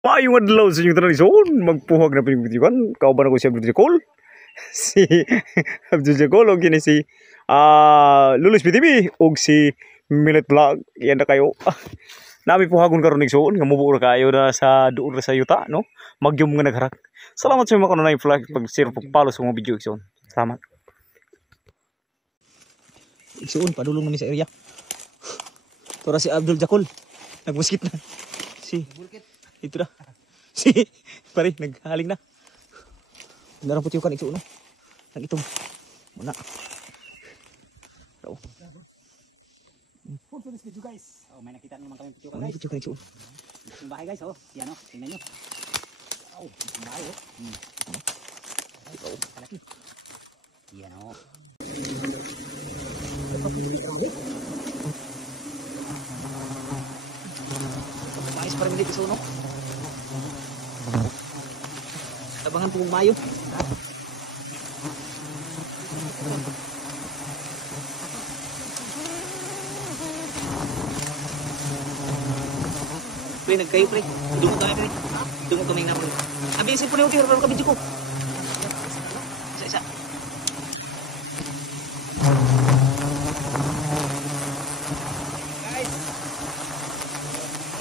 Maayong adlaw sa inyong tradisyon, magpuhag na pinagbityukan. Kauban ako si Abdul Jacol. Si Abdul Jacol o kini si Lulis PTV o si Millet Vlog. Yan na kayo. Nami puhagon karon nigsuon nga mubuo ra kayo na sa duol sa yuta, no? Magyum nga nagharak. Salamat sa mga kanunay vlog pag-share pag-follow sa mga video igsoon. Salamat. Igsoon padulong namin sa area. Tora si Abdul Jacol. Nagmuskit na. Si ito na. Si pare naghaling na. Narang puti kan igsoon no. Nang itong muna. Daw. Full finish video guys. Oh, may nakita naman kami video Ano guys. puti kan igsoon. Yung bahay guys, oh. Yan oh, tingnan nyo. Oh, yung bahay oh. Oh, kalaki. Yan oh. Guys, parang hindi piso no. Abangan pong Mayo. Pre, nagkayo pre. Dungo kami pre. Dungo kami na pre. Abisin po niyo pre, pero kabidyo ko. Isa-isa. Guys.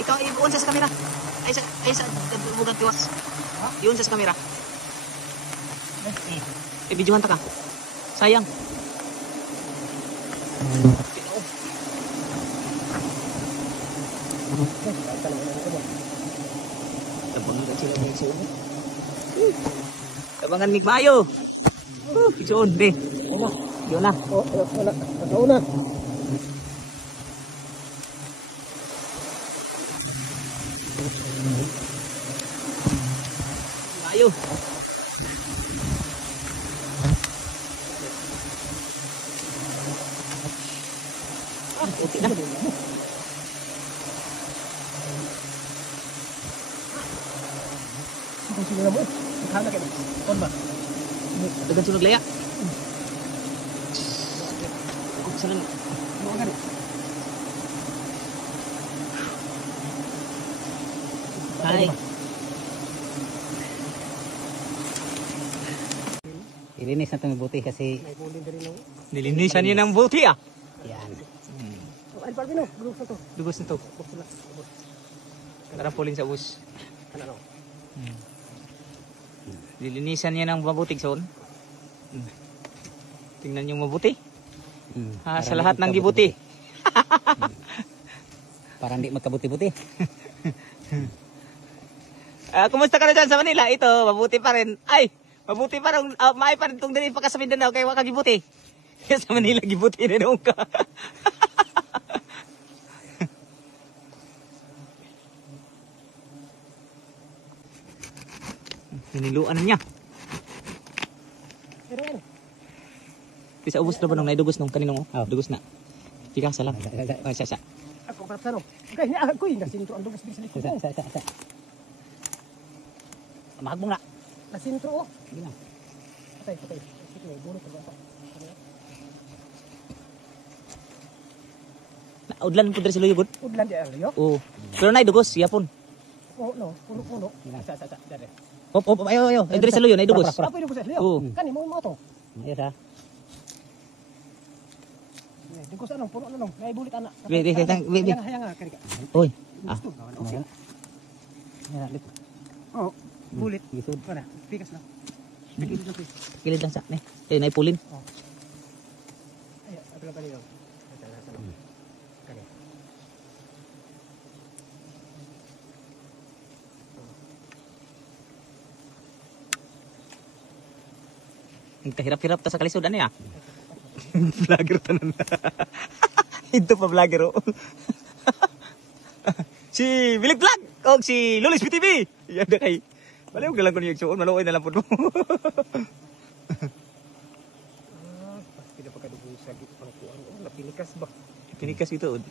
Ikaw ibuon sa kamera. Ay sa bugat tiwas. Iyon sa kamera. Bidyohan ta ka. Sayang. Abangan mig Mayo. Igsoon be. Yun na. Oh, wala. Wala. Mayo. Okay na. Kung sino na mo. Hala ka. On ba? Dagan sunog laya. Oh, salang. Mo gani. Hai. Ilinis na ito mabuti kasi May bulin din no. nilinisan niya ng buti ah. Yan. Oh, ay Palpino, group na to. Dugos na to. Bukula. Karang puling sa bus. Ano no? Nilinisan niya ng mabuting son. Tingnan niyo mabuti. Sa lahat ng gibuti. Para hindi magkabuti-buti. Kumusta ka na dyan sa Manila? Ito, mabuti pa rin. Ay, mabuti pa rin. Maay pa rin itong din pa sa Mindanao kaya waka gibuti. Kaya sa Manila gibuti na noong ka. Hiniluan na niya. Pero ano? Pisa ubos na ba nung naidugos nung kaninong? Dugos na. Tika sa lang. Sa. Ako para sa no. Okay, ako yung nasintro ang dugas din sa likod. Sa. Mahagbong na. Nasintro oh. Sige na. Patay. Sige, bulot pa ba? Udlan po diri sa luyugod. Udlan di alyo. Oo. Pero naidugos, yapon. Oh no, puno. Sa dere. Hop, ayo. Ay diri sa luyo naidugos. Apa yung dugas alyo? Oo. Kani mo to. Ayos ha. Dugas anong puno anong? Naibulit anak. Wait. Hayang kani ka. Oy. Okay. Oh, bulit. Gisod. Mana? Pikas lang. Kilid lang sa ne. Naipulin. Ay, apa lang kani daw? Kani. Kahirap-hirap ta sa kalisod ano ya? Vlogger tanan. Ito pa vlogger oh. Si Millet Vlog o si Lulis PTV. Yan na kay. Baliw galang ko niya igsuon, maluoy na lang po mo. Tidak pakai dugo sa gitpang kuan. Oh, napinikas ba? Pinikas ito.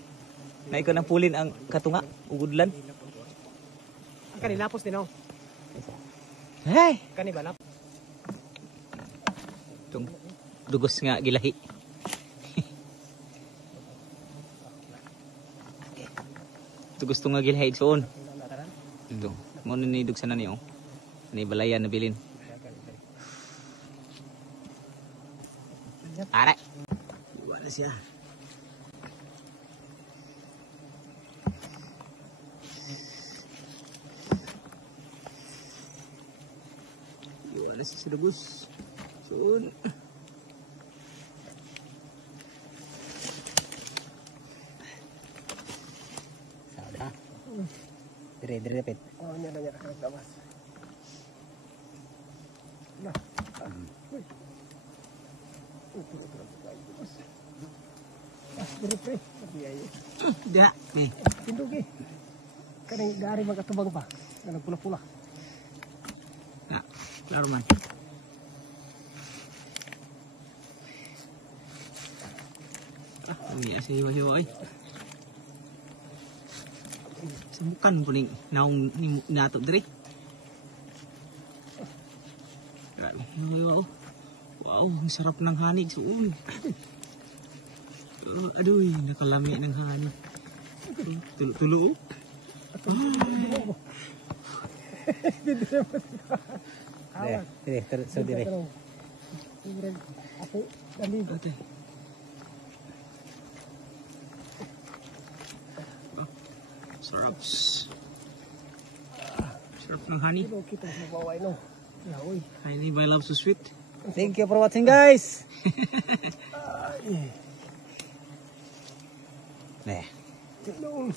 Na ikaw nang pulin ang katunga, ugudlan. Ang kanila lapos din oh. Hey! Kani ba lap? Itong dugos nga gilahi. Ito gusto nga gilahi igsoon. Ito. Mo ninidog sana niyo. Ni balayan na bilin. Are. Wala siya. Wala siya sa dugos. Soon. Sabi ha. Dire repet. Oh, nya na nakakabas. Nah. Uy. Dire pre. Ayo. Dia. Nih. Tindugi. Kanang dari magatubang pa. Kanang pula-pula. Nah, klaro man. Ini asih hiwa-hiwa ay. Semukan po ning naong ni nato diri. Grabe, hiwa-hiwa oh. Wow, ang sarap ng hanig suun. Aduh, nakalami ng hanig. Tulo-tulo oh. Dire, so dire. Ako, dali. Ate. Sarap. Sarap ng honey. Pero kita mabaway no. Yaoy. Honey by love so sweet. Thank you for watching guys. Nih. Tinong.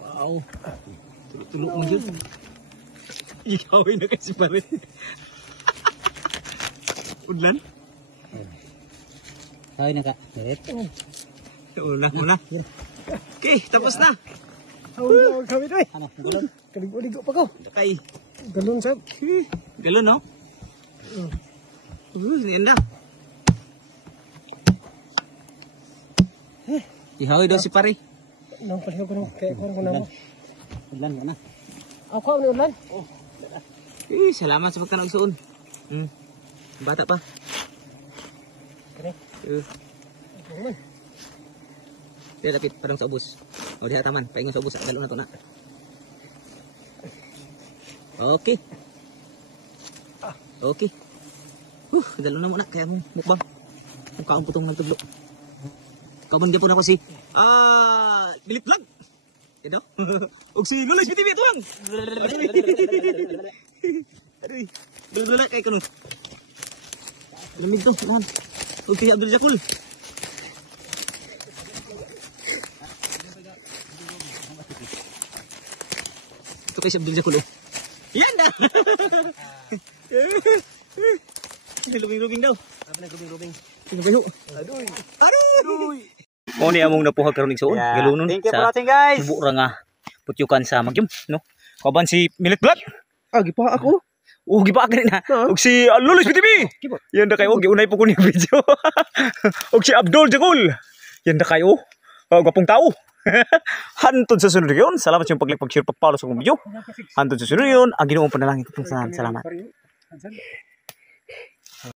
Wow. Tulog-tulog mo yun. Ikaw ay nakasiparin. Udlan? Ay naka. Dire. Una. Okay, tapos na. Hawa kami doy. Ano? Galon. Kaligo-ligo pa ko. Okay. Galon sab. Galon, no? Ganda. Ihaw daw si pare. Nang paliho ko no. Kaya ko na mo. Ulan na. Ako ni ulan. Salamat sa pagtanong suon. Bata pa. Kare. Dia lapit padang sa ubos. O diha taman, paingon sa ubos. Dalo na to na. Okay. Okay. Dalo na muna kaya mukbang. Mukhaon putong nagtudlo. Kaban gyapon ako si Bilip Vlog. Ito. Og si Lulis BTV tuwang. Aduh. Dala kay kuno. Lamig to, nahan. Og si Abdul Jakul. Ito kay si Abdul Jakul. Yan na. Lubing-lubing daw. Apa na lubing-lubing? Tingnan Aduh. Mo ni among napuhag karon ning suon. Galunon Thank you for sa watching guys. bura nga putyukan sa magyum, no? Kaban si Millet Vlog. Gipa ako. Gipa ka rin na. Og si Lulis BTV. Yan na kayo, giunay po ko niya video. Og si Abdul Jakul. Yan na kayo. Gwapong tao. Hantod sa sunod yun. Salamat sa yung pag-like, pag-share, pag-follow sa video. Hantod sa sunod yun. Ang ginoong panalangin ko. Salamat.